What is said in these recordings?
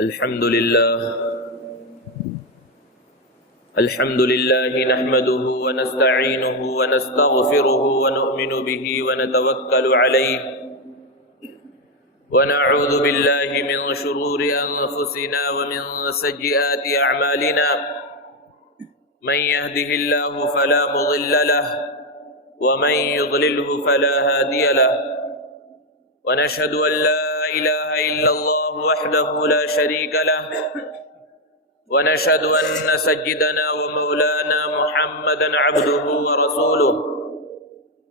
الحمد لله نحمده ونستعينه ونستغفره ونؤمن به ونتوكل عليه ونعوذ بالله من شرور أنفسنا ومن سيئات أعمالنا من يهده الله فلا مضل له ومن يضلله فلا هادي له ونشهد أن لا إله إلا الله وحده لا شريك له ونشهد أن سيدنا ومولانا محمدا عبده ورسوله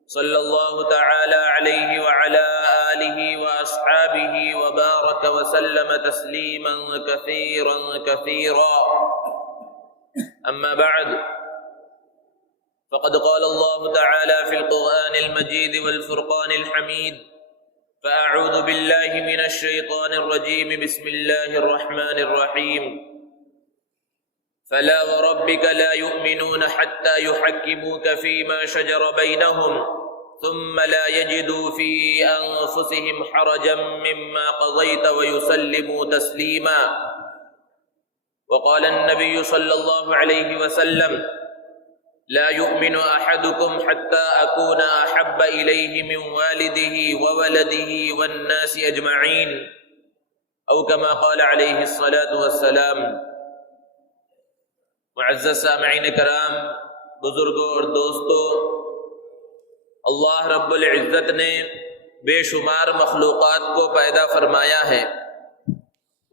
صلى الله تعالى عليه وعلى آله وأصحابه وبارك وسلم تسليما كثيرا كثيرا. أما بعد فقد قال الله تعالى في القرآن المجيد والفرقان الحميد: فأعوذ بالله من الشيطان الرجيم بسم الله الرحمن الرحيم. فلا وربك لا يؤمنون حتى يحكموك فيما شجر بينهم ثم لا يجدوا في أنفسهم حرجا مما قضيت ويسلموا تسليما. وقال النبي صلى الله عليه وسلم: لا يؤمن أحدكم حتى أكون أحب إليه من والده وولده والناس أجمعين، أو كما قال عليه الصلاة والسلام. معزز سامعین کرام، بزرگوں اور دوستوں، اللہ رب العزت نے بے شمار مخلوقات کو پیدا فرمایا ہے.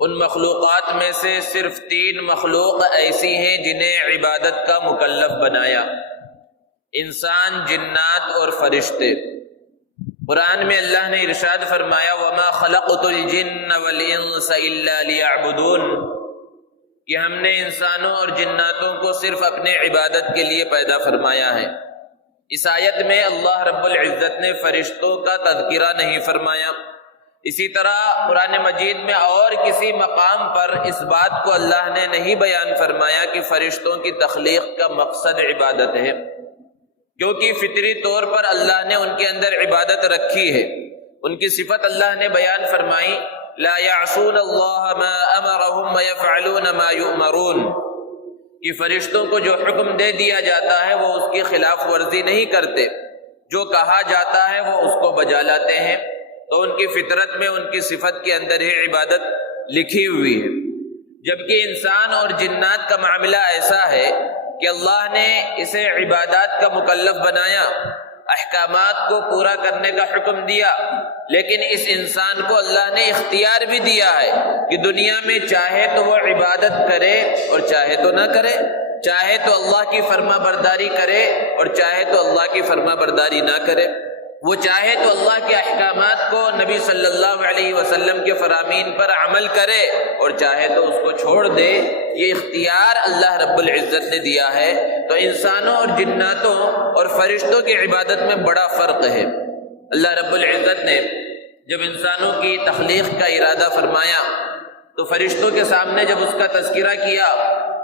ان مخلوقات میں سے صرف 3 مخلوق ایسی ہیں جنہیں عبادت کا مکلف بنایا: انسان، جنات اور فرشتے. قرآن میں اللہ نے ارشاد فرمایا: وَمَا خَلَقْتُ الْجِنَّ وَالْإِنسَ إِلَّا لِيَعْبُدُونَ، کہ ہم نے انسانوں اور جناتوں کو صرف اپنے عبادت کے لیے پیدا فرمایا ہے. اس آیت میں اللہ رب العزت نے فرشتوں کا تذکرہ نہیں فرمایا. اسی طرح قرآن مجید میں اور کسی مقام پر اس بات کو اللہ نے نہیں بیان فرمایا کہ فرشتوں کی تخلیق کا مقصد عبادت ہے، کیونکہ فطری طور پر اللہ نے ان کے اندر عبادت رکھی ہے. ان کی صفت اللہ نے بیان فرمائی: لا يعصون اللہ ما امرهم ويفعلون ما يؤمرون، کہ فرشتوں کو جو حکم دے دیا جاتا ہے وہ اس کی خلاف ورزی نہیں کرتے، جو کہا جاتا ہے وہ اس کو بجا لاتے ہیں. تو ان کی فطرت میں ان کی صفت کے اندر ہی عبادت لکھی ہوئی ہے. جبکہ انسان اور جنات کا معاملہ ایسا ہے کہ اللہ نے اسے عبادات کا مکلف بنایا، احکامات کو پورا کرنے کا حکم دیا، لیکن اس انسان کو اللہ نے اختیار بھی دیا ہے کہ دنیا میں چاہے تو وہ عبادت کرے اور چاہے تو نہ کرے، چاہے تو اللہ کی فرما برداری کرے اور چاہے تو اللہ کی فرما برداری نہ کرے. وہ چاہے تو اللہ کے احکامات کو، نبی صلی اللہ علیہ وسلم کے فرامین پر عمل کرے اور چاہے تو اس کو چھوڑ دے. یہ اختیار اللہ رب العزت نے دیا ہے. تو انسانوں اور جناتوں اور فرشتوں کی عبادت میں بڑا فرق ہے. اللہ رب العزت نے جب انسانوں کی تخلیق کا ارادہ فرمایا تو فرشتوں کے سامنے جب اس کا تذکرہ کیا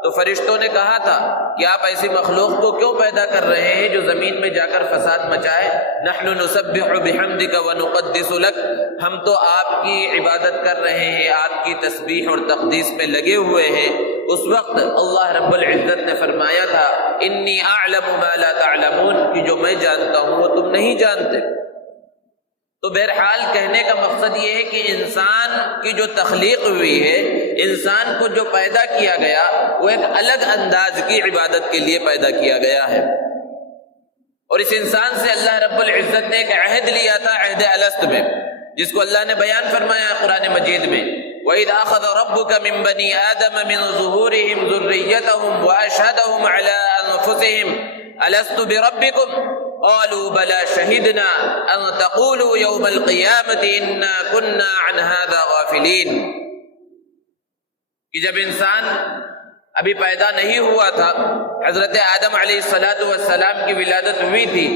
تو فرشتوں نے کہا تھا کہ آپ ایسی مخلوق کو کیوں پیدا کر رہے ہیں جو زمین میں جا کر فساد مچائے؟ نحن نسبح بحمدک ونقدس لک، ہم تو آپ کی عبادت کر رہے ہیں، آپ کی تسبیح اور تقدیس میں لگے ہوئے ہیں. اس وقت اللہ رب العزت نے فرمایا تھا: انی اعلم ما لا تعلمون، کہ جو میں جانتا ہوں وہ تم نہیں جانتے. تو بہرحال کہنے کا مقصد یہ ہے کہ انسان کی جو تخلیق ہوئی ہے، انسان کو جو پیدا کیا گیا، وہ ایک الگ انداز کی عبادت کے لیے پیدا کیا گیا ہے. اور اس انسان سے اللہ رب العزت نے ایک عہد لیا تھا، عہد الست میں، جس کو اللہ نے بیان فرمایا قرآن مجید میں: وَإِذْ أَخَذَ رَبُّكَ مِنْ بَنِي آدَمَ مِنْ ظُهُورِهِمْ ذُرِّيَّتَهُمْ وَأَشْهَدَهُمْ عَلَىٰ أَنفُسِهِمْ أَلَسْتُ بِرَبِّكُمْ قَالُوا بَلَىٰ شَهِدْنَا أَن تَقُولُوا يَوْمَ الْقِيَامَةِ إِنَّا كُنَّا عَنْ هَٰذَا غَافِلِينَ. کہ جب انسان ابھی پیدا نہیں ہوا تھا، حضرت آدم علیہ السلام کی ولادت ہوئی تھی،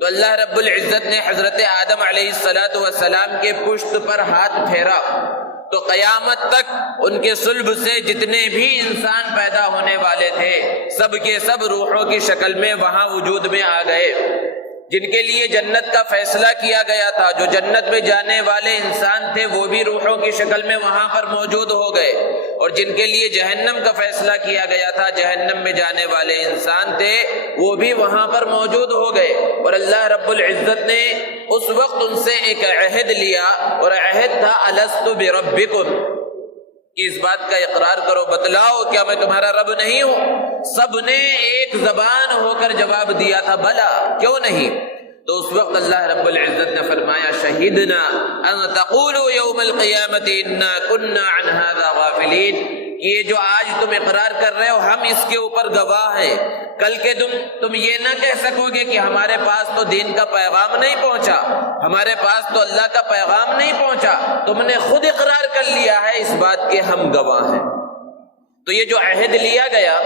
تو اللہ رب العزت نے حضرت آدم علیہ السلام کے پشت پر ہاتھ پھیرا تو قیامت تک ان کے صلب سے جتنے بھی انسان پیدا ہونے والے تھے سب کے سب روحوں کی شکل میں وہاں وجود میں آ گئے. جن کے لیے جنت کا فیصلہ کیا گیا تھا، جو جنت میں جانے والے انسان تھے وہ بھی روحوں کی شکل میں وہاں پر موجود ہو گئے، اور جن کے لیے جہنم کا فیصلہ کیا گیا تھا، جہنم میں جانے والے انسان تھے وہ بھی وہاں پر موجود ہو گئے۔ اور اللہ رب العزت نے اس وقت ان سے ایک عہد لیا، اور عہد تھا الست بربکم، کہ اس بات کا اقرار کرو، بتلاؤ کیا میں تمہارا رب نہیں ہوں؟ سب نے ایک زبان ہو کر جواب دیا تھا بلا، کیوں نہیں؟ تو اس وقت اللہ رب العزت نے فرمایا شہدنا ان تقولوا یوم القیامت انا کنا عن هذا غافلین، یہ جو آج تم اقرار کر رہے ہو ہم اس کے اوپر گواہ ہیں، کل کے تم یہ نہ کہہ سکو گے کہ ہمارے پاس تو دین کا پیغام نہیں پہنچا، ہمارے پاس تو اللہ کا پیغام نہیں پہنچا، تم نے خود اقرار کر لیا ہے اس بات کے ہم گواہ ہیں۔ تو یہ جو عہد لیا گیا،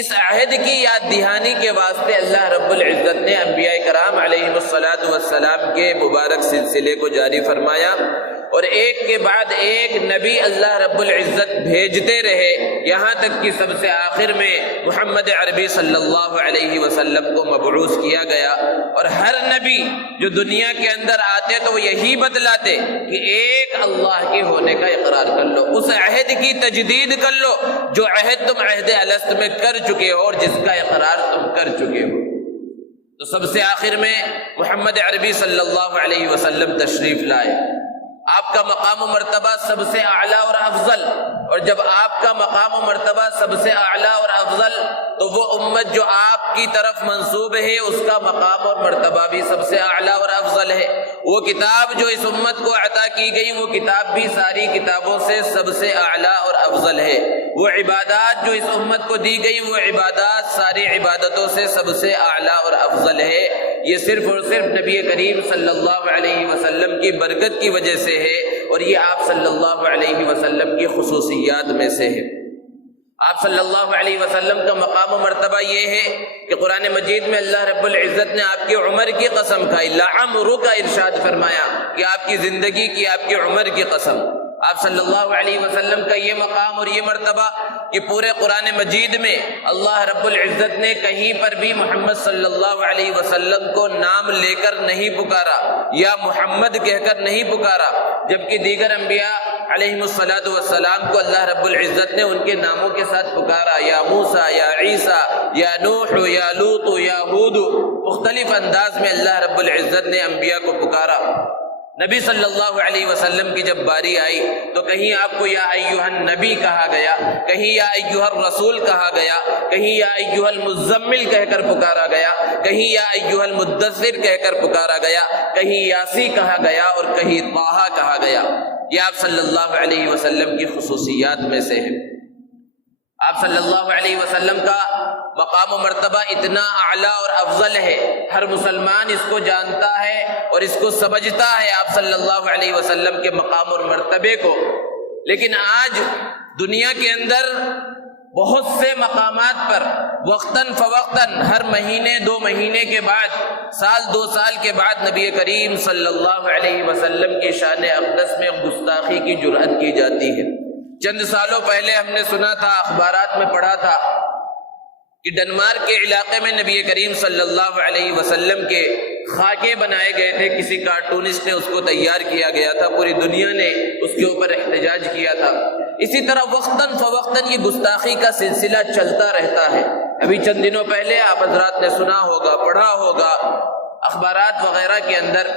اس عہد کی یاد دہانی کے واسطے اللہ رب العزت نے انبیاء کرام علیہم الصلاۃ والسلام کے مبارک سلسلے کو جاری فرمایا، اور ایک کے بعد ایک نبی اللہ رب العزت بھیجتے رہے، یہاں تک کہ سب سے آخر میں محمد عربی صلی اللہ علیہ وسلم کو مبعوث کیا گیا۔ اور ہر نبی جو دنیا کے اندر آتے تو وہ یہی بتلاتے کہ ایک اللہ کے ہونے کا اقرار کر لو، اس عہد کی تجدید کر لو جو عہد تم عہد الست میں کر چکے ہو اور جس کا اقرار تم کر چکے ہو۔ تو سب سے آخر میں محمد عربی صلی اللہ علیہ وسلم تشریف لائے، آپ کا مقام و مرتبہ سب سے اعلیٰ اور افضل، اور جب آپ کا مقام و مرتبہ سب سے اعلیٰ اور افضل تو وہ امت جو آپ کی طرف منسوب ہے اس کا مقام اور مرتبہ بھی سب سے اعلیٰ اور افضل ہے۔ وہ کتاب جو اس امت کو عطا کی گئی وہ کتاب بھی ساری کتابوں سے سب سے اعلیٰ اور افضل ہے۔ وہ عبادات جو اس امت کو دی گئی وہ عبادات ساری عبادتوں سے سب سے اعلیٰ اور افضل ہے۔ یہ صرف اور صرف نبی کریم صلی اللہ علیہ وسلم کی برکت کی وجہ سے ہے، اور یہ آپ صلی اللہ علیہ وسلم کی خصوصیات میں سے ہے۔ آپ صلی اللہ علیہ وسلم کا مقام و مرتبہ یہ ہے کہ قرآن مجید میں اللہ رب العزت نے آپ کی عمر کی قسم کھائی، لعمرک فرمایا فرمایا کہ آپ کی زندگی کی، آپ کی عمر کی قسم۔ آپ صلی اللہ علیہ وسلم کا یہ مقام اور یہ مرتبہ کہ پورے قرآن مجید میں اللہ رب العزت نے کہیں پر بھی محمد صلی اللہ علیہ وسلم کو نام لے کر نہیں پکارا یا محمد کہہ کر نہیں پکارا، جبکہ دیگر انبیاء علیہم الصلاۃ والسلام کو اللہ رب العزت نے ان کے ناموں کے ساتھ پکارا، یا موسیٰ، یا عیسیٰ، یا نوح، یا لوط، یا ہود، مختلف انداز میں اللہ رب العزت نے انبیاء کو پکارا۔ نبی صلی اللہ علیہ وسلم کی جب باری آئی تو کہیں آپ کو یا ایھا النبی کہا گیا، کہیں یا ایھا الرسول کہا گیا، کہیں یا ایھا المزمل کہہ کر پکارا گیا، کہیں یا ایھا المدثر کہہ کر پکارا گیا، کہیں یاسی کہا گیا اور کہیں طٰہٰ کہا گیا۔ یہ آپ صلی اللہ علیہ وسلم کی خصوصیات میں سے ہے۔ آپ صلی اللہ علیہ وسلم کا مقام و مرتبہ اتنا اعلیٰ اور افضل ہے، ہر مسلمان اس کو جانتا ہے اور اس کو سمجھتا ہے آپ صلی اللہ علیہ وسلم کے مقام اور مرتبے کو، لیکن آج دنیا کے اندر بہت سے مقامات پر وقتاً فوقتاً ہر مہینے 2 مہینے کے بعد، سال 2 سال کے بعد نبی کریم صلی اللہ علیہ وسلم کی شان اقدس میں گستاخی کی جرأت کی جاتی ہے۔ چند سالوں پہلے ہم نے سنا تھا، اخبارات میں پڑھا تھا کہ ڈنمارک کے علاقے میں نبی کریم صلی اللہ علیہ وسلم کے خاکے بنائے گئے تھے، کسی کارٹونسٹ نے اس کو تیار کیا گیا تھا، پوری دنیا نے اس کے اوپر احتجاج کیا تھا۔ اسی طرح وقتاً فوقتاً یہ گستاخی کا سلسلہ چلتا رہتا ہے۔ ابھی چند دنوں پہلے آپ حضرات نے سنا ہوگا، پڑھا ہوگا اخبارات وغیرہ کے اندر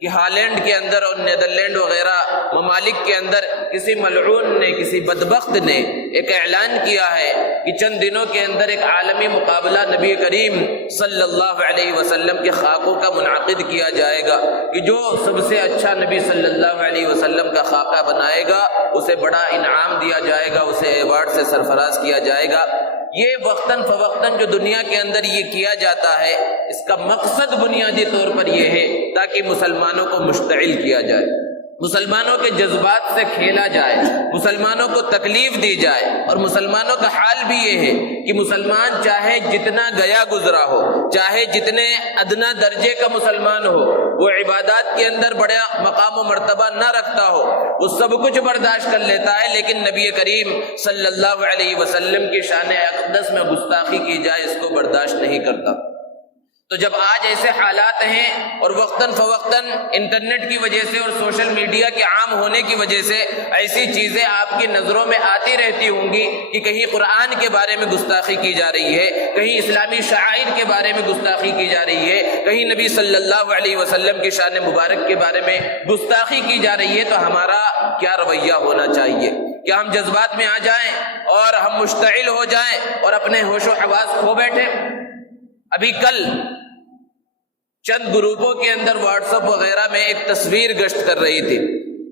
کہ ہالینڈ کے اندر اور نیدرلینڈ وغیرہ ممالک کے اندر کسی ملعون نے، کسی بدبخت نے ایک اعلان کیا ہے کہ چند دنوں کے اندر ایک عالمی مقابلہ نبی کریم صلی اللہ علیہ وسلم کے خاکوں کا منعقد کیا جائے گا، کہ جو سب سے اچھا نبی صلی اللہ علیہ وسلم کا خاکہ بنائے گا اسے بڑا انعام دیا جائے گا، اسے ایوارڈ سے سرفراز کیا جائے گا۔ یہ وقتاً فوقتاً جو دنیا کے اندر یہ کیا جاتا ہے، اس کا مقصد بنیادی طور پر یہ ہے تاکہ مسلمانوں کو مشتعل کیا جائے، مسلمانوں کے جذبات سے کھیلا جائے، مسلمانوں کو تکلیف دی جائے۔ اور مسلمانوں کا حال بھی یہ ہے کہ مسلمان چاہے جتنا گیا گزرا ہو، چاہے جتنے ادنا درجے کا مسلمان ہو، وہ عبادات کے اندر بڑا مقام و مرتبہ نہ رکھتا ہو، وہ سب کچھ برداشت کر لیتا ہے، لیکن نبی کریم صلی اللہ علیہ وسلم کی شان اقدس میں گستاخی کی جائے اس کو برداشت نہیں کرتا۔ تو جب آج ایسے حالات ہیں اور وقتاً فوقتاً انٹرنیٹ کی وجہ سے اور سوشل میڈیا کے عام ہونے کی وجہ سے ایسی چیزیں آپ کی نظروں میں آتی رہتی ہوں گی کہ کہیں قرآن کے بارے میں گستاخی کی جا رہی ہے، کہیں اسلامی شعائر کے بارے میں گستاخی کی جا رہی ہے، کہیں نبی صلی اللہ علیہ وسلم کی شان مبارک کے بارے میں گستاخی کی جا رہی ہے، تو ہمارا کیا رویہ ہونا چاہیے؟ کیا ہم جذبات میں آ جائیں اور ہم مشتعل ہو جائیں اور اپنے ہوش و حواس کھو بیٹھیں؟ ابھی کل چند گروپوں کے اندر واٹس ایپ وغیرہ میں ایک تصویر گشت کر رہی تھی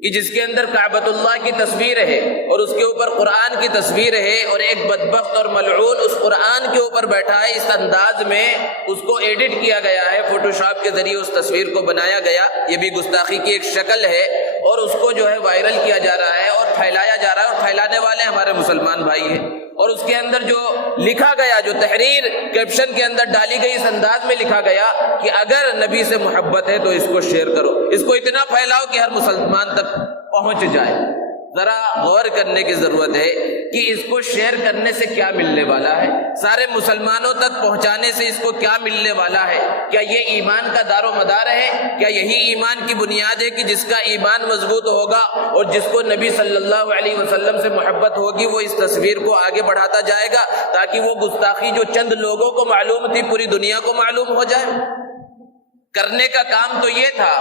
کہ جس کے اندر کعبۃ اللہ کی تصویر ہے اور اس کے اوپر قرآن کی تصویر ہے، اور ایک بدبخت اور ملعون اس قرآن کے اوپر بیٹھا ہے۔ اس انداز میں اس کو ایڈٹ کیا گیا ہے، فوٹو شاپ کے ذریعے اس تصویر کو بنایا گیا، یہ بھی گستاخی کی ایک شکل ہے، اور اس کو جو ہے وائرل کیا جا رہا ہے اور پھیلایا جا رہا ہے، اور پھیلانے والے ہمارے مسلمان بھائی ہیں۔ اور اس کے اندر جو لکھا گیا، جو تحریر کیپشن کے اندر ڈالی گئی، اس انداز میں لکھا گیا کہ اگر نبی سے محبت ہے تو اس کو شیئر کرو، اس کو اتنا پھیلاؤ کہ ہر مسلمان تک پہنچ جائے۔ ذرا غور کرنے کی ضرورت ہے کہ اس کو شیئر کرنے سے کیا ملنے والا ہے، سارے مسلمانوں تک پہنچانے سے اس کو کیا ملنے والا ہے؟ کیا یہ ایمان کا دار و مدار ہے؟ کیا یہی ایمان کی بنیاد ہے کہ جس کا ایمان مضبوط ہوگا اور جس کو نبی صلی اللہ علیہ وسلم سے محبت ہوگی وہ اس تصویر کو آگے بڑھاتا جائے گا تاکہ وہ گستاخی جو چند لوگوں کو معلوم تھی پوری دنیا کو معلوم ہو جائے؟ کرنے کا کام تو یہ تھا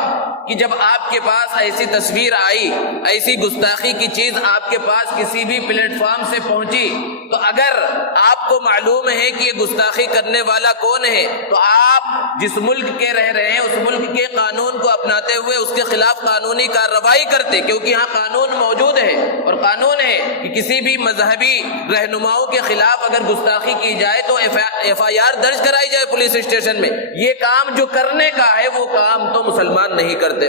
کہ جب آپ کے پاس ایسی تصویر آئی، ایسی گستاخی کی چیز آپ کے پاس کسی بھی پلیٹ فارم سے پہنچی، تو اگر آپ کو معلوم ہے کہ یہ گستاخی کرنے والا کون ہے تو آپ جس ملک کے رہ رہے ہیں اس ملک کے قانون کو اپناتے ہوئے اس کے خلاف قانونی کارروائی کرتے، کیونکہ یہاں قانون موجود ہے، اور قانون ہے کہ کسی بھی مذہبی رہنماؤں کے خلاف اگر گستاخی کی جائے تو ایف آئی آر درج کرائی جائے پولیس اسٹیشن میں۔ یہ کام جو کرنے کا ہے وہ کام تو مسلمان نہیں کرتے،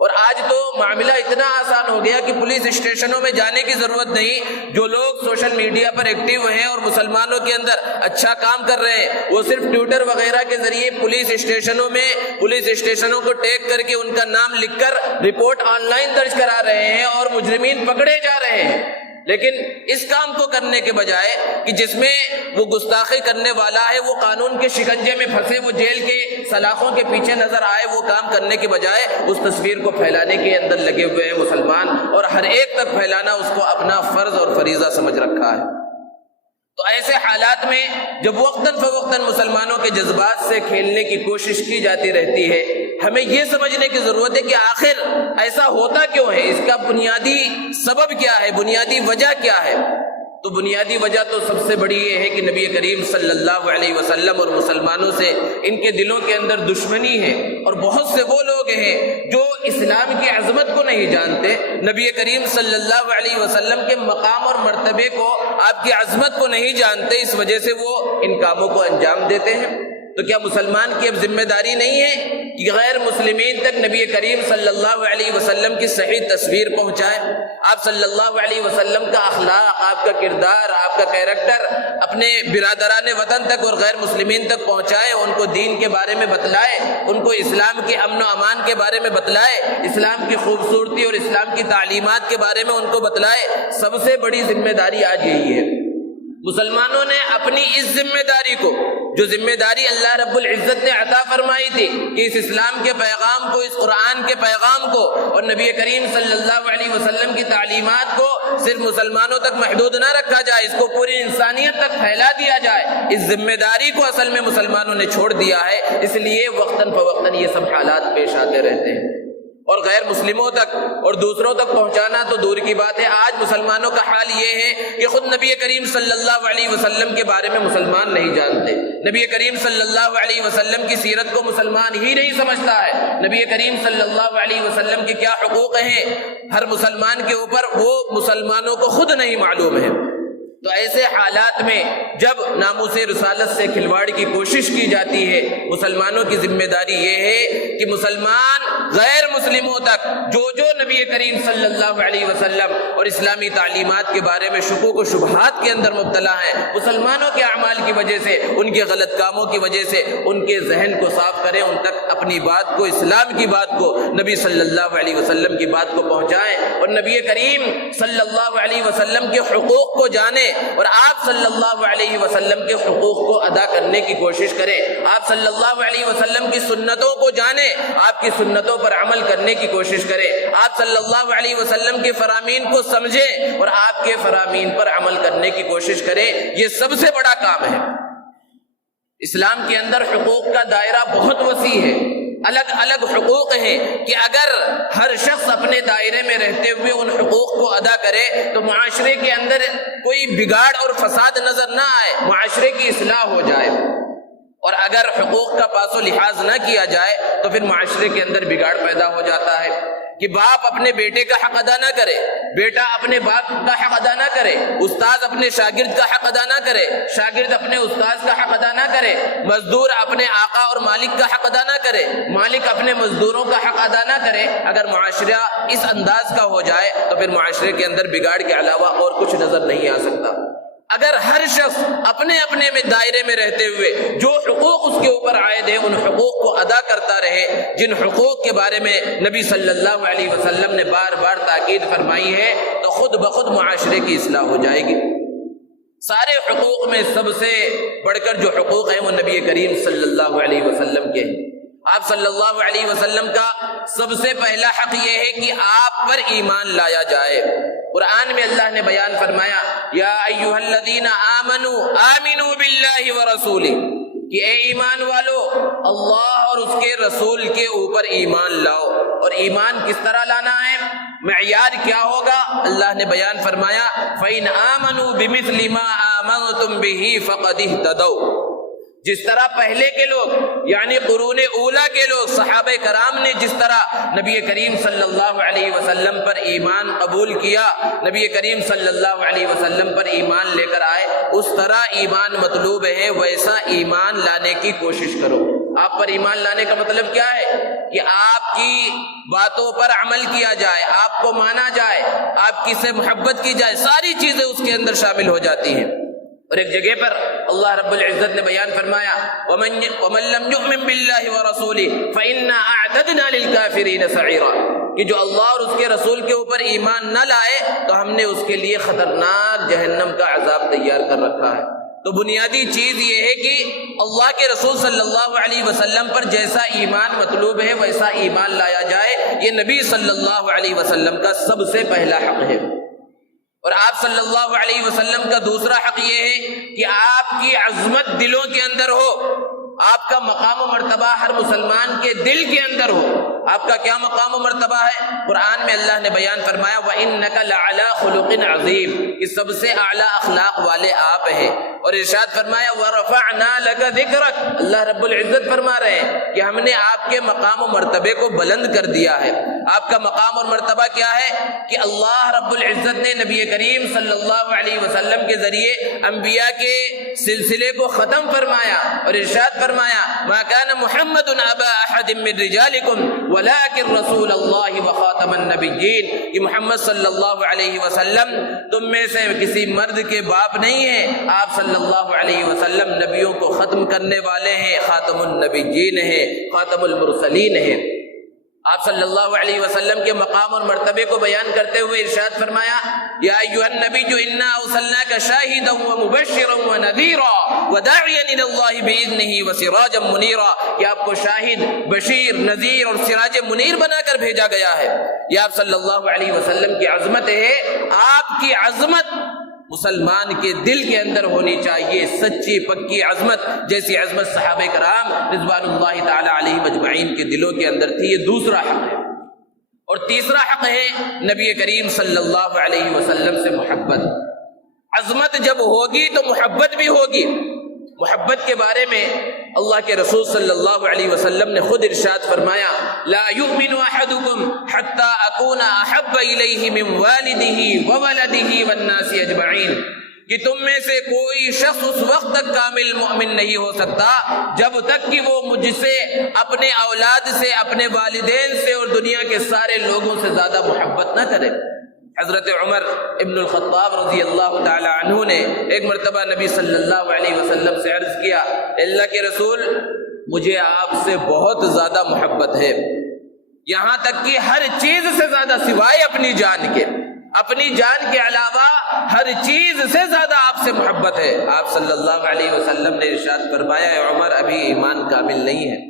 اور آج تو معاملہ اتنا آسان ہو گیا کہ پولیس اسٹیشنوں میں جانے کی ضرورت نہیں۔ جو لوگ سوشل میڈیا پر ایکٹیو ہیں اور مسلمانوں کے اندر اچھا کام کر رہے ہیں، وہ صرف ٹویٹر وغیرہ کے ذریعے پولیس اسٹیشنوں کو ٹیگ کر کے ان کا نام لکھ کر رپورٹ آن لائن درج کرا رہے ہیں اور مجرمین پکڑے جا رہے ہیں۔ لیکن اس کام کو کرنے کے بجائے کہ جس میں وہ گستاخی کرنے والا ہے وہ قانون کے شکنجے میں پھنسے، وہ جیل کے سلاخوں کے پیچھے نظر آئے، وہ کام کرنے کے بجائے اس تصویر کو پھیلانے کے اندر لگے ہوئے ہیں مسلمان، اور ہر ایک تک پھیلانا اس کو اپنا فرض اور فریضہ سمجھ رکھا ہے۔ تو ایسے حالات میں جب وقتاً فوقتاً مسلمانوں کے جذبات سے کھیلنے کی کوشش کی جاتی رہتی ہے، ہمیں یہ سمجھنے کی ضرورت ہے کہ آخر ایسا ہوتا کیوں ہے، اس کا بنیادی سبب کیا ہے، بنیادی وجہ کیا ہے؟ تو بنیادی وجہ تو سب سے بڑی یہ ہے کہ نبی کریم صلی اللہ علیہ وسلم اور مسلمانوں سے ان کے دلوں کے اندر دشمنی ہے، اور بہت سے وہ لوگ ہیں جو اسلام کی عظمت کو نہیں جانتے، نبی کریم صلی اللہ علیہ وسلم کے مقام اور مرتبے کو، آپ کی عظمت کو نہیں جانتے، اس وجہ سے وہ ان کاموں کو انجام دیتے ہیں۔ تو کیا مسلمان کی اب ذمہ داری نہیں ہے کہ غیر مسلمین تک نبی کریم صلی اللہ علیہ وسلم کی صحیح تصویر پہنچائے؟ آپ صلی اللہ علیہ وسلم کا اخلاق، آپ کا کردار، آپ کا کیریکٹر اپنے برادران وطن تک اور غیر مسلمین تک پہنچائے، ان کو دین کے بارے میں بتلائے، ان کو اسلام کے امن و امان کے بارے میں بتلائے، اسلام کی خوبصورتی اور اسلام کی تعلیمات کے بارے میں ان کو بتلائے۔ سب سے بڑی ذمہ داری آج یہی ہے۔ مسلمانوں نے اپنی اس ذمہ داری کو، جو ذمہ داری اللہ رب العزت نے عطا فرمائی تھی کہ اس اسلام کے پیغام کو، اس قرآن کے پیغام کو اور نبی کریم صلی اللہ علیہ وسلم کی تعلیمات کو صرف مسلمانوں تک محدود نہ رکھا جائے، اس کو پوری انسانیت تک پھیلا دیا جائے، اس ذمہ داری کو اصل میں مسلمانوں نے چھوڑ دیا ہے۔ اس لیے وقتاً فوقتاً یہ سب حالات پیش آتے رہتے ہیں، اور غیر مسلموں تک اور دوسروں تک پہنچانا تو دور کی بات ہے۔ آج مسلمانوں کا حال یہ ہے کہ خود نبی کریم صلی اللہ علیہ وسلم کے بارے میں مسلمان نہیں جانتے، نبی کریم صلی اللہ علیہ وسلم کی سیرت کو مسلمان ہی نہیں سمجھتا ہے، نبی کریم صلی اللہ علیہ وسلم کے کیا حقوق ہیں ہر مسلمان کے اوپر وہ مسلمانوں کو خود نہیں معلوم ہے۔ تو ایسے حالات میں جب ناموس رسالت سے کھلواڑ کی کوشش کی جاتی ہے، مسلمانوں کی ذمہ داری یہ ہے کہ مسلمان غیر مسلموں تک جو نبی کریم صلی اللہ علیہ وسلم اور اسلامی تعلیمات کے بارے میں شکوک و شبہات کے اندر مبتلا ہیں، مسلمانوں کے اعمال کی وجہ سے، ان کے غلط کاموں کی وجہ سے ان کے ذہن کو صاف کریں، ان تک اپنی بات کو، اسلام کی بات کو، نبی صلی اللہ علیہ وسلم کی بات کو پہنچائیں، اور نبی کریم صلی اللہ علیہ وسلم کے حقوق کو جانیں، اور آپ صلی اللہ علیہ وسلم کے حقوق کو ادا کرنے کی کوشش کریں، آپ صلی اللہ علیہ وسلم کی سنتوں کو جانیں، آپ کی سنتوں پر عمل کرنے کی کوشش کریں، آپ صلی اللہ علیہ وسلم کے فرامین کو سمجھیں اور آپ کے فرامین پر عمل کرنے کی کوشش کریں۔ یہ سب سے بڑا کام ہے۔ اسلام کے اندر حقوق کا دائرہ بہت وسیع ہے، الگ الگ حقوق ہیں کہ اگر ہر شخص اپنے دائرے میں رہتے ہوئے ان حقوق کو ادا کرے تو معاشرے کے اندر کوئی بگاڑ اور فساد نظر نہ آئے، معاشرے کی اصلاح ہو جائے۔ اور اگر حقوق کا پاس و لحاظ نہ کیا جائے تو پھر معاشرے کے اندر بگاڑ پیدا ہو جاتا ہے کہ باپ اپنے بیٹے کا حق ادا نہ کرے، بیٹا اپنے باپ کا حق ادا نہ کرے، استاد اپنے شاگرد کا حق ادا نہ کرے، شاگرد اپنے استاد کا حق ادا نہ کرے، مزدور اپنے آقا اور مالک کا حق ادا نہ کرے، مالک اپنے مزدوروں کا حق ادا نہ کرے۔ اگر معاشرہ اس انداز کا ہو جائے تو پھر معاشرے کے اندر بگاڑ کے علاوہ اور کچھ نظر نہیں آ سکتا۔ اگر ہر شخص اپنے اپنے میں دائرے میں رہتے ہوئے جو حقوق اس کے اوپر عائد ہیں ان حقوق کو ادا کرتا رہے، جن حقوق کے بارے میں نبی صلی اللہ علیہ وسلم نے بار بار تاکید فرمائی ہے، تو خود بخود معاشرے کی اصلاح ہو جائے گی۔ سارے حقوق میں سب سے بڑھ کر جو حقوق ہیں وہ نبی کریم صلی اللہ علیہ وسلم کے ہیں۔ آپ صلی اللہ علیہ وسلم کا سب سے پہلا حق یہ ہے کہ آپ پر ایمان لایا جائے۔ قرآن میں اللہ نے بیان فرمایا، یا ایھا الذین آمنوا آمنوا باللہ ورسولہ، کہ اے ایمان والو اللہ اور اس کے رسول کے اوپر ایمان لاؤ۔ اور ایمان کس طرح لانا ہے، معیار کیا ہوگا، اللہ نے بیان فرمایا، فَإِنْ آمَنُوا بِمِثْلِ مَا آمَنْتُمْ بِهِ فَقَدِ اهْتَدَوْا۔ جس طرح پہلے کے لوگ یعنی قرون اولا کے لوگ صحابہ کرام نے جس طرح نبی کریم صلی اللہ علیہ وسلم پر ایمان قبول کیا، نبی کریم صلی اللہ علیہ وسلم پر ایمان لے کر آئے، اس طرح ایمان مطلوب ہے، ویسا ایمان لانے کی کوشش کرو۔ آپ پر ایمان لانے کا مطلب کیا ہے کہ آپ کی باتوں پر عمل کیا جائے، آپ کو مانا جائے، آپ کی سے محبت کی جائے، ساری چیزیں اس کے اندر شامل ہو جاتی ہیں۔ اور ایک جگہ پر اللہ رب العزت نے بیان فرمایا، وَمَن لَّمْ يُؤْمِن بِاللَّهِ وَرَسُولِهِ فَإِنَّا أَعْتَدْنَا لِلْكَافِرِينَ سَعِيرًا، کہ جو اللہ اور اس کے رسول کے اوپر ایمان نہ لائے تو ہم نے اس کے لیے خطرناک جہنم کا عذاب تیار کر رکھا ہے۔ تو بنیادی چیز یہ ہے کہ اللہ کے رسول صلی اللہ علیہ وسلم پر جیسا ایمان مطلوب ہے ویسا ایمان لایا جائے، یہ نبی صلی اللہ علیہ وسلم کا سب سے پہلا حق ہے۔ اور آپ صلی اللہ علیہ وسلم کا دوسرا حق یہ ہے کہ آپ کی عظمت دلوں کے اندر ہو، آپ کا مقام و مرتبہ ہر مسلمان کے دل کے اندر ہو۔ آپ کا کیا مقام و مرتبہ ہے، قرآن میں اللہ نے بیان فرمایا، وَإِنَّكَ لَعَلَىٰ خُلُقٍ عَظِيمٍ، کہ سب سے اعلیٰ اخلاق والے آپ ہیں۔ اور ارشاد فرمایا، وَرَفَعْنَا لَكَ ذِكْرَكَ، اللہ رب العزت فرما رہے ہیں کہ ہم نے آپ کے مقام و مرتبے کو بلند کر دیا ہے۔ آپ کا مقام اور مرتبہ کیا ہے کہ اللہ رب العزت نے نبی کریم صلی اللہ علیہ وسلم کے ذریعے انبیاء کے سلسلے کو ختم فرمایا اور ارشاد فرمایا، ما کان محمد ابا احد من رجالکم ولکن رسول اللہ وخاتم النبیین، کہ محمد صلی اللہ علیہ وسلم تم میں سے کسی مرد کے باپ نہیں ہیں، آپ صلی اللہ علیہ وسلم نبیوں کو ختم کرنے والے ہیں، خاتم النبیین ہیں، خاتم المرسلین ہیں۔ آپ صلی اللہ علیہ وسلم کے مقام اور مرتبے کو بیان کرتے ہوئے ارشاد فرمایا، یا ایھا النبی انا ارسلناک شاہدا ومبشرا ونذیرا وداعیا الی اللہ باذنہ وسراجا منیرا، کہ آپ کو شاہد، بشیر، نذیر اور سراج منیر بنا کر بھیجا گیا ہے۔ یہ آپ صلی اللہ علیہ وسلم کی عظمت ہے۔ آپ کی عظمت مسلمان کے دل کے اندر ہونی چاہیے، سچی پکی عظمت، جیسی عظمت صحابہ کرام رضوان اللہ تعالی علیہم اجمعین کے دلوں کے اندر تھی۔ یہ دوسرا حق ہے۔ اور تیسرا حق ہے نبی کریم صلی اللہ علیہ وسلم سے محبت۔ عظمت جب ہوگی تو محبت بھی ہوگی۔ محبت کے بارے میں اللہ کے رسول صلی اللہ علیہ وسلم نے خود ارشاد فرمایا، لا یؤمن احدکم حتی اکون احب الیہ من والدہ وولدہ والناس اجمعین، کہ تم میں سے کوئی شخص اس وقت تک کامل مؤمن نہیں ہو سکتا جب تک کہ وہ مجھ سے، اپنے اولاد سے، اپنے والدین سے اور دنیا کے سارے لوگوں سے زیادہ محبت نہ کرے۔ حضرت عمر ابن الخطاب رضی اللہ تعالی عنہ نے ایک مرتبہ نبی صلی اللہ علیہ وسلم سے عرض کیا، اللہ کے رسول مجھے آپ سے بہت زیادہ محبت ہے، یہاں تک کہ ہر چیز سے زیادہ سوائے اپنی جان کے، اپنی جان کے علاوہ ہر چیز سے زیادہ آپ سے محبت ہے۔ آپ صلی اللہ علیہ وسلم نے ارشاد فرمایا اے عمر ابھی ایمان کامل نہیں ہے۔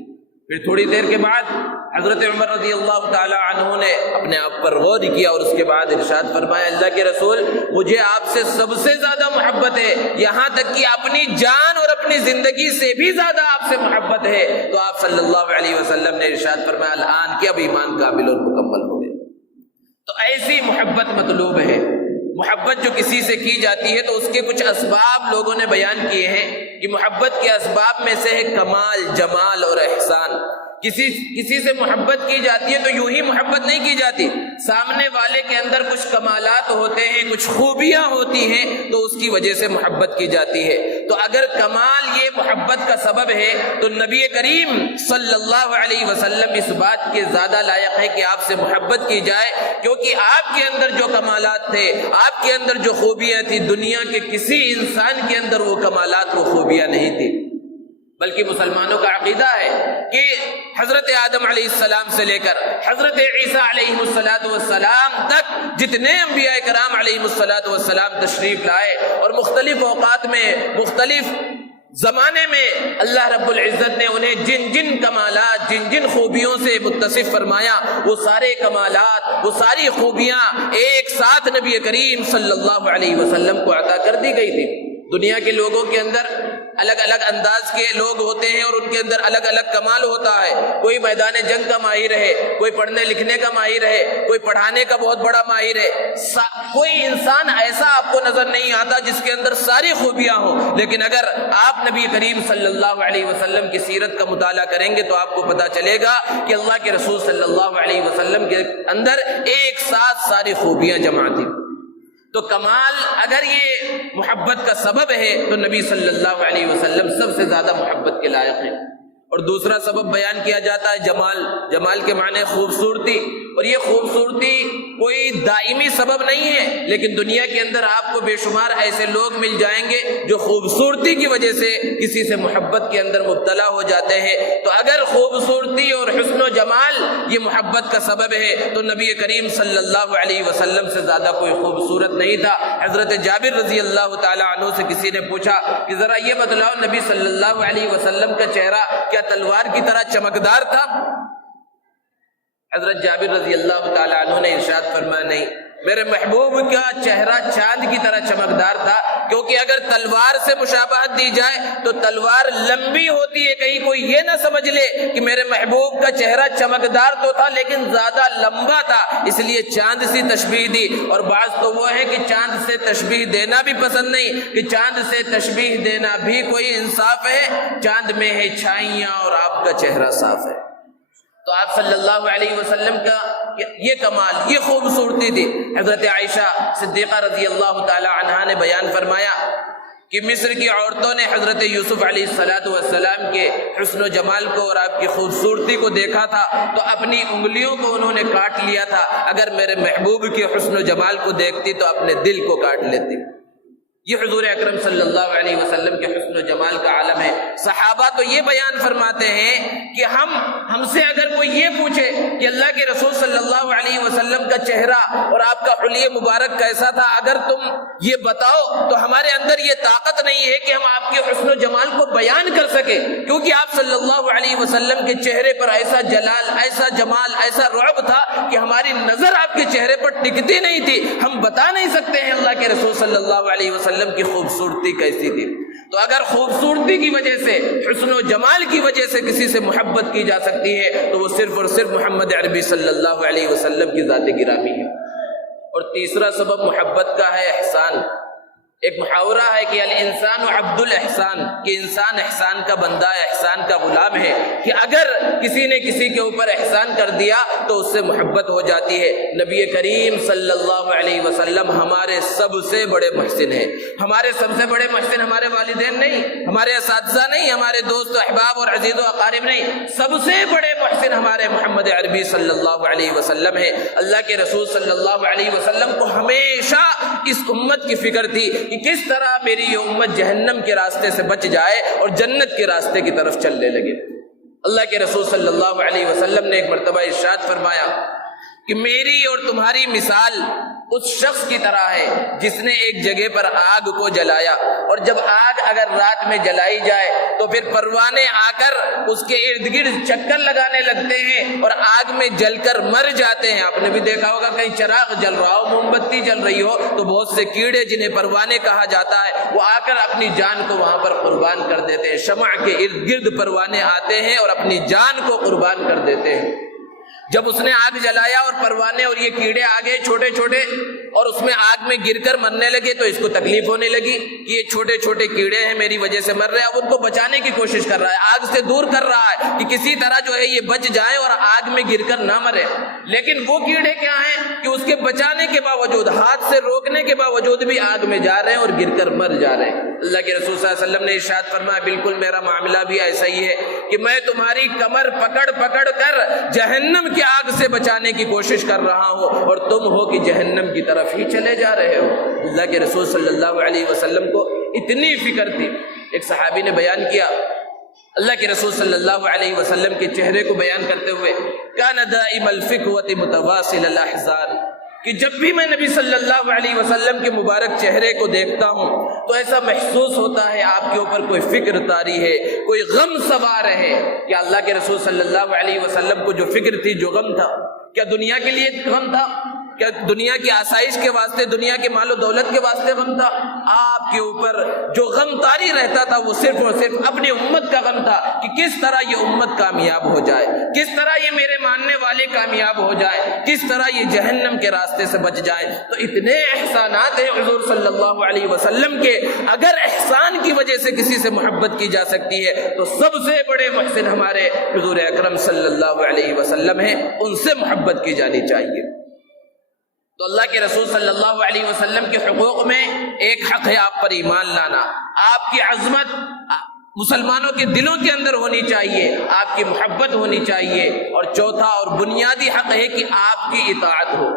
پھر تھوڑی دیر کے بعد حضرت عمر رضی اللہ تعالی عنہ نے اپنے آپ پر غور کیا اور اس کے بعد ارشاد فرمایا اللہ کے رسول مجھے آپ سے سب سے زیادہ محبت ہے، یہاں تک کہ اپنی جان اور اپنی زندگی سے بھی زیادہ آپ سے محبت ہے۔ تو آپ صلی اللہ علیہ وسلم نے ارشاد فرمایا الآن کہ اب ایمان کامل اور مکمل ہو گئے۔ تو ایسی محبت مطلوب ہے۔ محبت جو کسی سے کی جاتی ہے تو اس کے کچھ اسباب لوگوں نے بیان کیے ہیں کہ محبت کے اسباب میں سے ہے کمال، جمال اور احسان۔ کسی سے محبت کی جاتی ہے تو یوں ہی محبت نہیں کی جاتی، سامنے والے کے اندر کچھ کمالات ہوتے ہیں، کچھ خوبیاں ہوتی ہیں تو اس کی وجہ سے محبت کی جاتی ہے۔ تو اگر کمال یہ محبت کا سبب ہے تو نبی کریم صلی اللہ علیہ وسلم اس بات کے زیادہ لائق ہے کہ آپ سے محبت کی جائے، کیونکہ آپ کے اندر جو کمالات تھے، آپ کے اندر جو خوبیاں تھیں، دنیا کے کسی انسان کے اندر وہ کمالات، وہ خوبیاں نہیں تھی۔ بلکہ مسلمانوں کا عقیدہ ہے کہ حضرت آدم علیہ السلام سے لے کر حضرت عیسیٰ علیہ السلام تک جتنے انبیاء کرام علیہ السلام تشریف لائے اور مختلف اوقات میں مختلف زمانے میں اللہ رب العزت نے انہیں جن جن کمالات، جن جن خوبیوں سے متصف فرمایا، وہ سارے کمالات، وہ ساری خوبیاں ایک ساتھ نبی کریم صلی اللہ علیہ وسلم کو عطا کر دی گئی تھی۔ دنیا کے لوگوں کے اندر الگ الگ انداز کے لوگ ہوتے ہیں اور ان کے اندر الگ الگ کمال ہوتا ہے۔ کوئی میدان جنگ کا ماہر ہے، کوئی پڑھنے لکھنے کا ماہر ہے، کوئی پڑھانے کا بہت بڑا ماہر ہے۔ کوئی انسان ایسا آپ کو نظر نہیں آتا جس کے اندر ساری خوبیاں ہوں، لیکن اگر آپ نبی کریم صلی اللہ علیہ وسلم کی سیرت کا مطالعہ کریں گے تو آپ کو پتہ چلے گا کہ اللہ کے رسول صلی اللہ علیہ وسلم کے اندر ایک ساتھ ساری خوبیاں جمع تھیں۔ تو کمال اگر یہ محبت کا سبب ہے تو نبی صلی اللہ علیہ وسلم سب سے زیادہ محبت کے لائق ہیں۔ اور دوسرا سبب بیان کیا جاتا ہے جمال۔ جمال کے معنی خوبصورتی، اور یہ خوبصورتی کوئی دائمی سبب نہیں ہے، لیکن دنیا کے اندر آپ کو بے شمار ایسے لوگ مل جائیں گے جو خوبصورتی کی وجہ سے کسی سے محبت کے اندر مبتلا ہو جاتے ہیں۔ تو اگر خوبصورتی اور حسن و جمال یہ محبت کا سبب ہے تو نبی کریم صلی اللہ علیہ وسلم سے زیادہ کوئی خوبصورت نہیں تھا۔ حضرت جابر رضی اللہ تعالی عنہ سے کسی نے پوچھا کہ ذرا یہ بتلاؤ نبی صلی اللہ علیہ وسلم کا چہرہ کیا تلوار کی طرح چمکدار تھا؟ حضرت جابر رضی اللہ تعالی عنہ نے ارشاد فرمایا نہیں، میرے محبوب کا چہرہ چاند کی طرح چمکدار تھا، کیونکہ اگر تلوار سے مشابہت دی جائے تو تلوار لمبی ہوتی ہے، کہیں کوئی یہ نہ سمجھ لے کہ میرے محبوب کا چہرہ چمکدار تو تھا لیکن زیادہ لمبا تھا، اس لیے چاند سی تشبیہ دی۔ اور بعض تو وہ ہے کہ چاند سے تشبیہ دینا بھی پسند نہیں، کہ چاند سے تشبیہ دینا بھی کوئی انصاف ہے؟ چاند میں ہے چھائیاں اور آپ کا چہرہ صاف ہے۔ تو آپ صلی اللہ علیہ وسلم کا یہ کمال، یہ خوبصورتی تھی۔ حضرت عائشہ صدیقہ رضی اللہ تعالی عنہا نے بیان فرمایا کہ مصر کی عورتوں نے حضرت یوسف علیہ السلام کے حسن و جمال کو اور آپ کی خوبصورتی کو دیکھا تھا تو اپنی انگلیوں کو انہوں نے کاٹ لیا تھا۔ اگر میرے محبوب کے حسن و جمال کو دیکھتی تو اپنے دل کو کاٹ لیتی۔ یہ حضور اکرم صلی اللہ علیہ وسلم کے حسن و جمال کا عالم ہے۔ صحابہ تو یہ بیان فرماتے ہیں کہ ہم سے اگر کوئی یہ پوچھے کہ اللہ کے رسول صلی اللہ علیہ وسلم کا چہرہ اور آپ کا حلیہ مبارک کیسا تھا، اگر تم یہ بتاؤ تو ہمارے اندر یہ طاقت نہیں ہے کہ ہم آپ کے حسن و جمال کو بیان کر سکیں، کیونکہ آپ صلی اللہ علیہ وسلم کے چہرے پر ایسا جلال، ایسا جمال، ایسا رعب تھا کہ ہماری نظر آپ کے چہرے پر ٹکتی نہیں تھی۔ ہم بتا نہیں سکتے ہیں اللہ کے رسول صلی اللہ علیہ وسلم کی خوبصورتی کیسی تھی۔ تو اگر خوبصورتی کی وجہ سے، حسن و جمال کی وجہ سے کسی سے محبت کی جا سکتی ہے تو وہ صرف اور صرف محمد عربی صلی اللہ علیہ وسلم کی ذات گرامی ہے۔ اور تیسرا سبب محبت کا ہے احسان۔ ایک محاورہ ہے کہ الانسان عبد الاحسان، کہ انسان احسان کا بندہ ہے، احسان کا غلام ہے، کہ اگر کسی نے کسی کے اوپر احسان کر دیا تو اس سے محبت ہو جاتی ہے۔ نبی کریم صلی اللہ علیہ وسلم ہمارے سب سے بڑے محسن ہیں۔ ہمارے سب سے بڑے محسن ہمارے والدین نہیں، ہمارے اساتذہ نہیں، ہمارے دوست و احباب اور عزیز و اقارب نہیں، سب سے بڑے محسن ہمارے محمد عربی صلی اللہ علیہ وسلم ہیں۔ اللہ کے رسول صلی اللہ علیہ وسلم کو ہمیشہ اس امت کی فکر تھی کہ کس طرح میری یہ امت جہنم کے راستے سے بچ جائے اور جنت کے راستے کی طرف چلنے لگے۔ اللہ کے رسول صلی اللہ علیہ وسلم نے ایک مرتبہ ارشاد فرمایا کہ میری اور تمہاری مثال اس شخص کی طرح ہے جس نے ایک جگہ پر آگ کو جلایا، اور جب آگ اگر رات میں جلائی جائے تو پھر پروانے آ کر اس کے ارد گرد چکر لگانے لگتے ہیں اور آگ میں جل کر مر جاتے ہیں۔ آپ نے بھی دیکھا ہوگا کہیں چراغ جل رہا ہو، موم بتی جل رہی ہو تو بہت سے کیڑے جنہیں پروانے کہا جاتا ہے وہ آ کر اپنی جان کو وہاں پر قربان کر دیتے ہیں۔ شمع کے ارد گرد پروانے آتے ہیں اور اپنی جان کو قربان کر دیتے ہیں۔ جب اس نے آگ جلایا اور پروانے اور یہ کیڑے آگے چھوٹے چھوٹے اور اس میں آگ میں گر کر مرنے لگے تو اس کو تکلیف ہونے لگی کہ یہ چھوٹے چھوٹے کیڑے ہیں میری وجہ سے مر رہے ہیں۔ اب ان کو بچانے کی کوشش کر رہا ہے، آگ سے دور کر رہا ہے کہ کسی طرح جو ہے یہ بچ جائے اور آگ میں گر کر نہ مرے، لیکن وہ کیڑے کیا ہیں کہ اس کے بچانے کے باوجود، ہاتھ سے روکنے کے باوجود بھی آگ میں جا رہے ہیں اور گر کر مر جا رہے ہیں۔ اللہ کے رسول صلی اللہ علیہ وسلم نے ارشاد فرمایا بالکل میرا معاملہ بھی ایسا ہی ہے کہ میں تمہاری کمر پکڑ پکڑ کر جہنم کی آگ سے بچانے کی کوشش کر رہا ہوں اور تم ہو کہ جہنم کی طرف ہی چلے جا رہے ہو۔ اللہ کے رسول صلی اللہ علیہ وسلم کو اتنی فکر تھی۔ ایک صحابی نے بیان کیا، اللہ کے رسول صلی اللہ علیہ وسلم کے چہرے کو بیان کرتے ہوئے، کان دائم الفکوۃ متواصل الاحزان، کہ جب بھی میں نبی صلی اللہ علیہ وسلم کے مبارک چہرے کو دیکھتا ہوں تو ایسا محسوس ہوتا ہے آپ کے اوپر کوئی فکر طاری ہے، کوئی غم سوار ہے۔ کیا اللہ کے رسول صلی اللہ علیہ وسلم کو جو فکر تھی، جو غم تھا، کیا دنیا کے لیے غم تھا؟ کیا دنیا کی آسائش کے واسطے، دنیا کے مال و دولت کے واسطے غم تھا؟ آپ کے اوپر جو غم طاری رہتا تھا وہ صرف اور صرف اپنی امت کا غم تھا کہ کس طرح یہ امت کامیاب ہو جائے، کس طرح یہ میرے ماننے والے کامیاب ہو جائے، کس طرح یہ جہنم کے راستے سے بچ جائے۔ تو اتنے احسانات ہیں حضور صلی اللہ علیہ وسلم کے، اگر احسان کی وجہ سے کسی سے محبت کی جا سکتی ہے تو سب سے بڑے محسن ہمارے حضور اکرم صلی اللہ علیہ وسلم ہیں، ان سے محبت کی جانی چاہیے۔ تو اللہ کے رسول صلی اللہ علیہ وسلم کے حقوق میں ایک حق ہے آپ پر ایمان لانا، آپ کی عظمت مسلمانوں کے دلوں کے اندر ہونی چاہیے، آپ کی محبت ہونی چاہیے، اور چوتھا اور بنیادی حق ہے کہ آپ کی اطاعت ہو،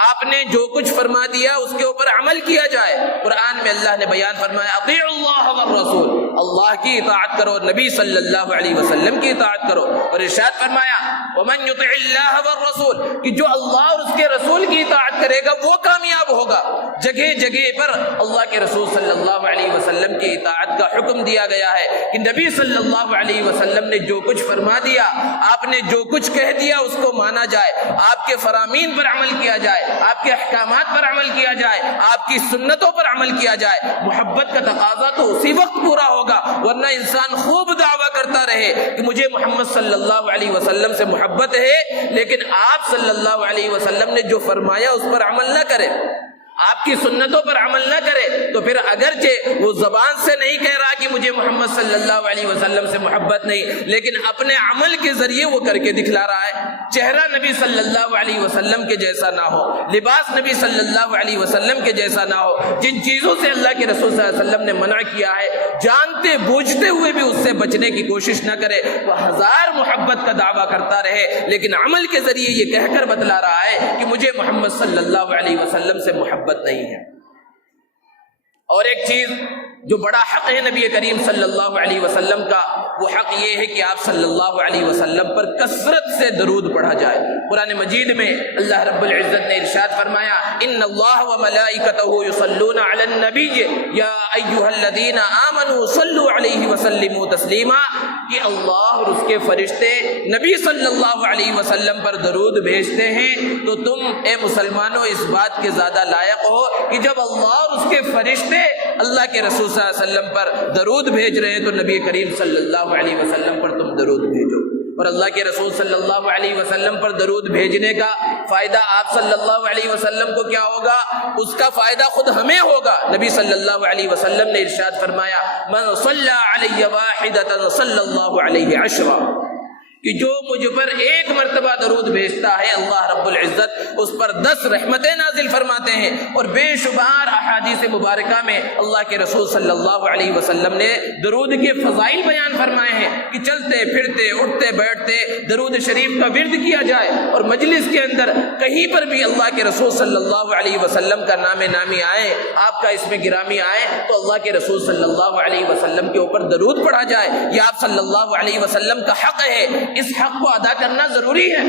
آپ نے جو کچھ فرما دیا اس کے اوپر عمل کیا جائے۔ قرآن میں اللہ نے بیان فرمایا اطیعوا اللہ والرسول، اللہ کی اطاعت کرو، نبی صلی اللہ علیہ وسلم کی اطاعت کرو، اور ارشاد فرمایا ومن یطع اللہ والرسول، کہ جو اللہ اور اس کے رسول کی اطاعت کرے گا وہ کامیاب ہوگا۔ جگہ جگہ پر اللہ کے رسول صلی اللہ علیہ وسلم کی اطاعت کا حکم دیا گیا ہے کہ نبی صلی اللہ علیہ وسلم نے جو کچھ فرما دیا، آپ نے جو کچھ کہہ دیا اس کو مانا جائے، آپ کے فرامین پر عمل کیا جائے، آپ کے احکامات پر عمل کیا جائے، آپ کی سنتوں پر عمل کیا جائے۔ محبت کا تقاضا تو اسی وقت پورا ہوگا، ورنہ انسان خوب دعویٰ کرتا رہے کہ مجھے محمد صلی اللہ علیہ وسلم سے محبت ہے، لیکن آپ صلی اللہ علیہ وسلم نے جو فرمایا اس پر عمل نہ کرے، آپ کی سنتوں پر عمل نہ کرے، تو پھر اگرچہ وہ زبان سے نہیں کہہ رہا کہ مجھے محمد صلی اللہ علیہ وسلم سے محبت نہیں، لیکن اپنے عمل کے ذریعے وہ کر کے دکھلا رہا ہے۔ چہرہ نبی صلی اللہ علیہ وسلم کے جیسا نہ ہو، لباس نبی صلی اللہ علیہ وسلم کے جیسا نہ ہو، جن چیزوں سے اللہ کے رسول صلی اللہ علیہ وسلم نے منع کیا ہے جانتے بوجھتے ہوئے بھی اس سے بچنے کی کوشش نہ کرے۔ وہ ہزار محبت کا دعویٰ کرتا رہے لیکن عمل کے ذریعے یہ کہہ کر بتلا رہا ہے کہ مجھے محمد صلی اللہ علیہ وسلم سے محبت نہیں ہے۔ اور ایک چیز جو بڑا حق ہے نبی کریم صلی اللہ علیہ وسلم کا، وہ حق یہ ہے کہ آپ صلی اللہ علیہ وسلم پر کثرت سے درود پڑھا جائے۔ قرآن مجید میں اللہ رب العزت نے ارشاد فرمایا ان اللہ وملائکتہ یصلون علی النبی یا ایھا الذین آمنوا صلوا علیہ وسلموا تسلیما، کہ اللہ اور اس کے فرشتے نبی صلی اللہ علیہ وسلم پر درود بھیجتے ہیں، تو تم اے مسلمانوں اس بات کے زیادہ لائق ہو کہ جب اللہ اور اس کے فرشتے اللہ کے رسول صلی اللہ علیہ وسلم پر درود بھیج رہے ہیں تو نبی کریم صلی اللہ علیہ وسلم پر تم درود بھیجو۔ اور اللہ کے رسول صلی اللہ علیہ وسلم پر درود بھیجنے کا فائدہ آپ صلی اللہ علیہ وسلم کو کیا ہوگا؟ اس کا فائدہ خود ہمیں ہوگا۔ نبی صلی اللہ علیہ وسلم نے ارشاد فرمایا من صلی علی واحدۃ صلی اللہ علیہ عشرا، کہ جو مجھ پر ایک مرتبہ درود بھیجتا ہے اللہ رب العزت اس پر 10 رحمتیں نازل فرماتے ہیں۔ اور بے شمار احادیث مبارکہ میں اللہ کے رسول صلی اللہ علیہ وسلم نے درود کے فضائل بیان فرمائے ہیں کہ چلتے پھرتے اٹھتے بیٹھتے درود شریف کا ورد کیا جائے، اور مجلس کے اندر کہیں پر بھی اللہ کے رسول صلی اللہ علیہ وسلم کا نام نامی آئے، آپ کا اسم گرامی آئے، تو اللہ کے رسول صلی اللہ علیہ وسلم کے اوپر درود پڑھا جائے۔ یہ آپ صلی اللہ علیہ وسلم کا حق ہے، اس حق کو ادا کرنا ضروری ہے۔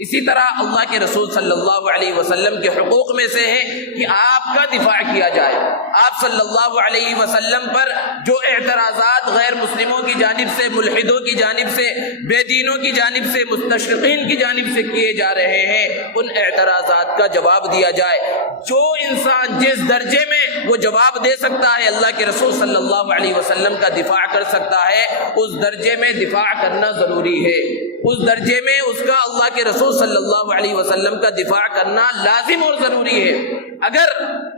اسی طرح اللہ کے رسول صلی اللہ علیہ وسلم کے حقوق میں سے ہے کہ آپ کا دفاع کیا جائے۔ آپ صلی اللہ علیہ وسلم پر جو اعتراضات غیر مسلموں کی جانب سے، ملحدوں کی جانب سے، بے دینوں کی جانب سے، مستشرقین کی جانب سے کیے جا رہے ہیں، ان اعتراضات کا جواب دیا جائے۔ جو انسان جس درجے میں وہ جواب دے سکتا ہے، اللہ کے رسول صلی اللہ علیہ وسلم کا دفاع کر سکتا ہے، اس درجے میں دفاع کرنا ضروری ہے۔ اس درجے میں اس کا اللہ کے رسول صلی اللہ علیہ وسلم کا دفاع کرنا لازم اور ضروری ہے۔ اگر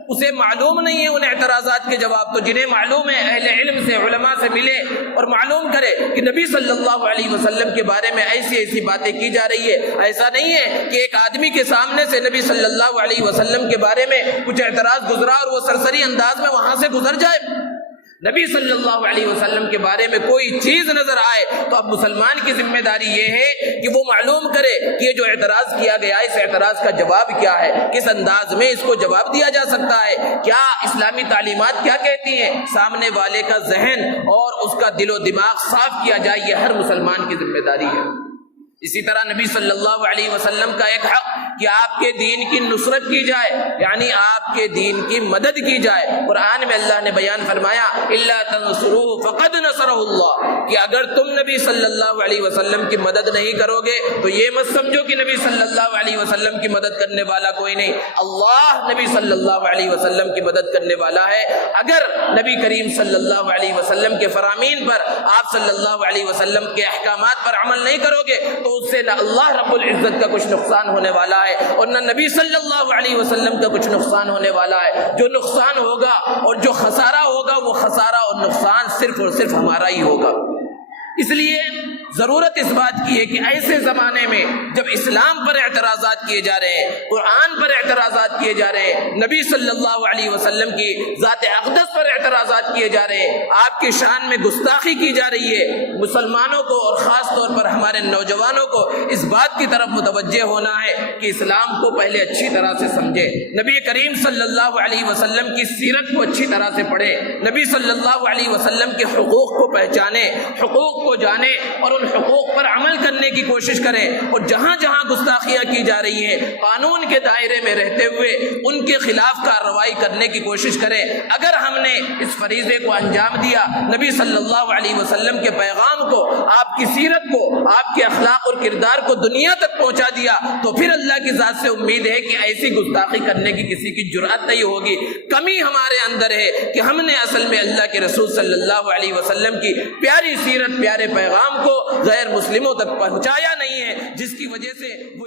اسے معلوم نہیں ہے ان اعتراضات کے جواب، تو جنہیں معلوم ہے اہل علم سے، علماء سے ملے اور معلوم کرے کہ نبی صلی اللہ علیہ وسلم کے بارے میں ایسی ایسی باتیں کی جا رہی ہے۔ ایسا نہیں ہے کہ ایک آدمی کے سامنے سے نبی صلی اللہ علیہ وسلم کے بارے میں کچھ اعتراض گزرا اور وہ سرسری انداز میں وہاں سے گزر جائے۔ نبی صلی اللہ علیہ وسلم کے بارے میں کوئی چیز نظر آئے تو اب مسلمان کی ذمہ داری یہ ہے کہ وہ معلوم کرے کہ یہ جو اعتراض کیا گیا ہے، اس اعتراض کا جواب کیا ہے، کس انداز میں اس کو جواب دیا جا سکتا ہے، کیا اسلامی تعلیمات کیا کہتی ہیں، سامنے والے کا ذہن اور اس کا دل و دماغ صاف کیا جائے، یہ ہر مسلمان کی ذمہ داری ہے۔ اسی طرح نبی صلی اللہ علیہ وسلم کا ایک حق کہ آپ کے دین کی نصرت کی جائے، یعنی آپ کے دین کی مدد کی جائے۔ قرآن میں اللہ نے بیان فرمایا الا تنصروه فقد نصرہ اللہ، کہ اگر تم نبی صلی اللہ علیہ وسلم کی مدد نہیں کرو گے تو یہ مت سمجھو کہ نبی صلی اللہ علیہ وسلم کی مدد کرنے والا کوئی نہیں، اللہ نبی صلی اللہ علیہ وسلم کی مدد کرنے والا ہے۔ اگر نبی کریم صلی اللہ علیہ وسلم کے فرامین پر، آپ صلی اللہ علیہ وسلم کے احکامات پر عمل نہیں کرو گے تو اس سے نہ اللہ رب العزت کا کچھ نقصان ہونے والا ہے اور نہ نبی صلی اللہ علیہ وسلم کا کچھ نقصان ہونے والا ہے۔ جو نقصان ہوگا اور جو خسارہ ہوگا، وہ خسارہ اور نقصان صرف اور صرف ہمارا ہی ہوگا۔ اس لیے ضرورت اس بات کی ہے کہ ایسے زمانے میں جب اسلام پر اعتراضات کیے جا رہے ہیں، قرآن پر اعتراضات کیے جا رہے ہیں، نبی صلی اللہ علیہ وسلم کی ذات اقدس پر اعتراضات کیے جا رہے ہیں، آپ کی شان میں گستاخی کی جا رہی ہے، مسلمانوں کو اور خاص طور پر ہمارے نوجوانوں کو اس بات کی طرف متوجہ ہونا ہے کہ اسلام کو پہلے اچھی طرح سے سمجھے، نبی کریم صلی اللہ علیہ وسلم کی سیرت کو اچھی طرح سے پڑھے، نبی صلی اللہ علیہ وسلم کے حقوق کو پہچانے، حقوق کو جانے اور ان حقوق پر عمل کرنے کی کوشش کریں، اور جہاں جہاں گستاخیاں کی جا رہی ہیں قانون کے دائرے میں رہتے ہوئے ان کے خلاف کارروائی کرنے کی کوشش کریں۔ اگر ہم نے اس فریضے کو انجام دیا، نبی صلی اللہ علیہ وسلم کے پیغام کو، آپ کی سیرت کو، آپ کے اخلاق اور کردار کو دنیا تک پہنچا دیا، تو پھر اللہ کی ذات سے امید ہے کہ ایسی گستاخی کرنے کی کسی کی جرأت نہیں ہوگی۔ کمی ہمارے اندر ہے کہ ہم نے اصل میں اللہ کے رسول صلی اللہ علیہ وسلم کی پیاری سیرت، پیارے پیغام کو غیر مسلموں تک پہنچایا نہیں ہے، جس کی وجہ سے وہ